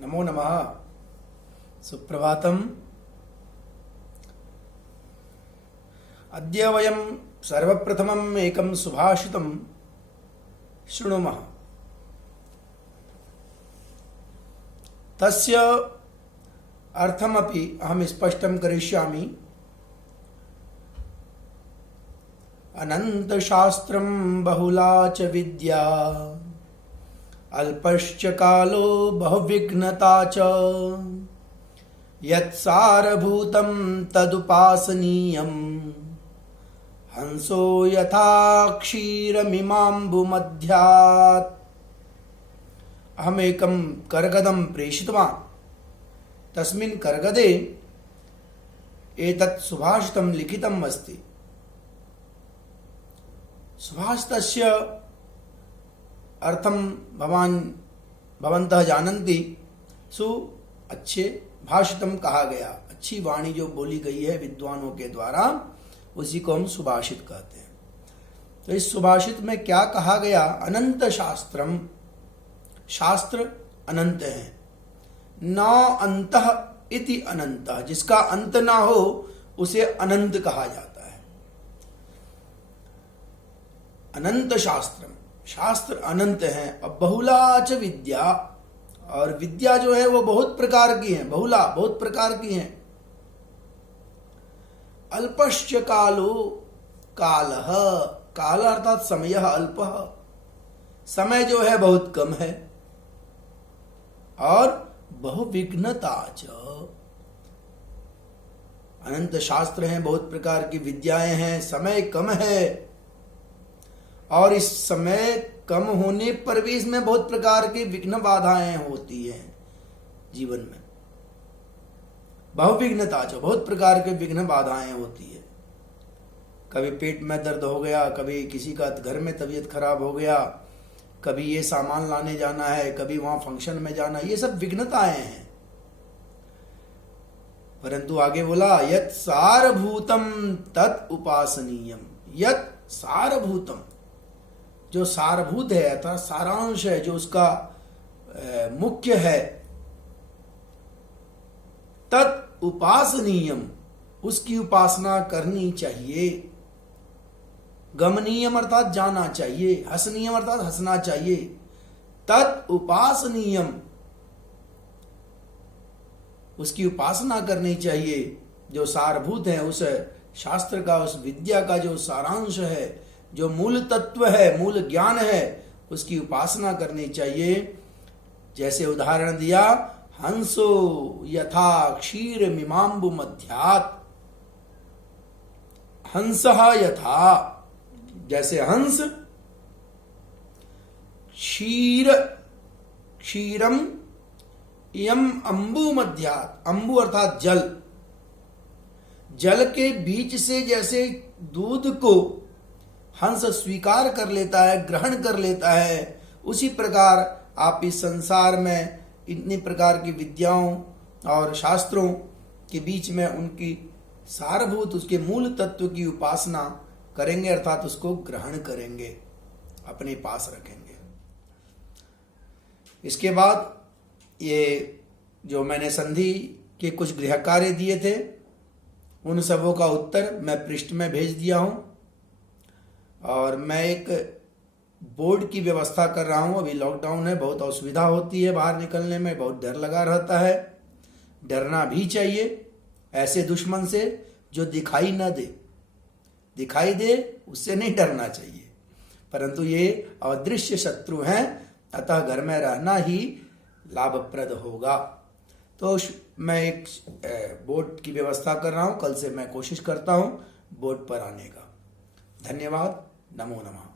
नमो नमः। सुप्रभातम्। अद्य वयं सर्वप्रथमम् एकं सुभाषितं शृणुमः। तस्य अर्थमपि अहं स्पष्टं करिष्यामि। अनन्तशास्त्रं बहुला च विद्या, अल्पश्च कालो बहुविघ्नता च, यत्सारभूतं तदुपासनीयं, हंसो यथा क्षीरमिमाम्बुमध्यात्। अहमेकं कर्गदं प्रेषितवान्। तस्मिन् कर्गदे एतत् सुभाषितं लिखितम् अस्ति। सुभाषितस्य अर्थं भवन्तः जानन्ति। अच्छे भाषितम कहा गया, अच्छी वाणी जो बोली गई है विद्वानों के द्वारा, उसी को हम सुभाषित कहते हैं। तो इस सुभाषित में क्या कहा गया? अनंत शास्त्रम, शास्त्र अनंत है। न अंतः इति अनंतः, जिसका अंत ना हो उसे अनंत कहा जाता है। अनंत शास्त्रम, शास्त्र अनंत है। अब बहुला च विद्या, और विद्या जो है वो बहुत प्रकार की है, बहुला बहुत प्रकार की है। अल्पश्च कालो, कालः, काल अर्थात समय, अल्पः, समय जो है बहुत कम है। और बहुविघ्नता च, अनंत शास्त्र हैं, बहुत प्रकार की विद्याएं हैं, समय कम है। और इस समय कम होने पर भी इसमें बहुत प्रकार की विघ्न बाधाएं होती हैं जीवन में। बहुविघ्नता जो, बहुत प्रकार के विघ्न बाधाएं होती है। कभी पेट में दर्द हो गया, कभी किसी का घर में तबीयत खराब हो गया, कभी ये सामान लाने जाना है, कभी वहां फंक्शन में जाना, ये सब विघ्नताएं हैं। परंतु आगे बोला, यत् सारभूतम तत् उपासनीयम। यत् सारभूतम, जो सारभूत है अर्थात सारांश है, जो उसका मुख्य है, तत् उपासनीयम, उसकी उपासना करनी चाहिए। गमनीयम अर्थात जाना चाहिए, हसनीयम अर्थात हंसना चाहिए। तत् उपासनीयम, उसकी उपासना करनी चाहिए। जो सारभूत है, उस शास्त्र का, उस विद्या का जो सारांश है, जो मूल तत्व है, मूल ज्ञान है, उसकी उपासना करनी चाहिए। जैसे उदाहरण दिया, हंसो यथा क्षीर मीमांबु मध्यात्। हंसः यथा, जैसे हंस, क्षीरम यम अम्बु मध्यात्, अम्बु अर्थात जल, जल के बीच से जैसे दूध को हंस स्वीकार कर लेता है, ग्रहण कर लेता है, उसी प्रकार आप इस संसार में इतनी प्रकार की विद्याओं और शास्त्रों के बीच में उनकी सारभूत, उसके मूल तत्व की उपासना करेंगे, अर्थात उसको ग्रहण करेंगे, अपने पास रखेंगे। इसके बाद ये जो मैंने संधि के कुछ गृह कार्य दिए थे, उन सबों का उत्तर मैं पृष्ठ में भेज दिया हूं। और मैं एक बोर्ड की व्यवस्था कर रहा हूं। अभी लॉकडाउन है, बहुत असुविधा होती है, बाहर निकलने में बहुत डर लगा रहता है। डरना भी चाहिए ऐसे दुश्मन से जो दिखाई न दे, दिखाई दे उससे नहीं डरना चाहिए, परंतु ये अदृश्य शत्रु हैं, अतः घर में रहना ही लाभप्रद होगा। तो मैं एक बोर्ड की व्यवस्था कर रहा हूं, कल से मैं कोशिश करता हूं बोर्ड पर आने का। धन्यवाद। नमो नमः।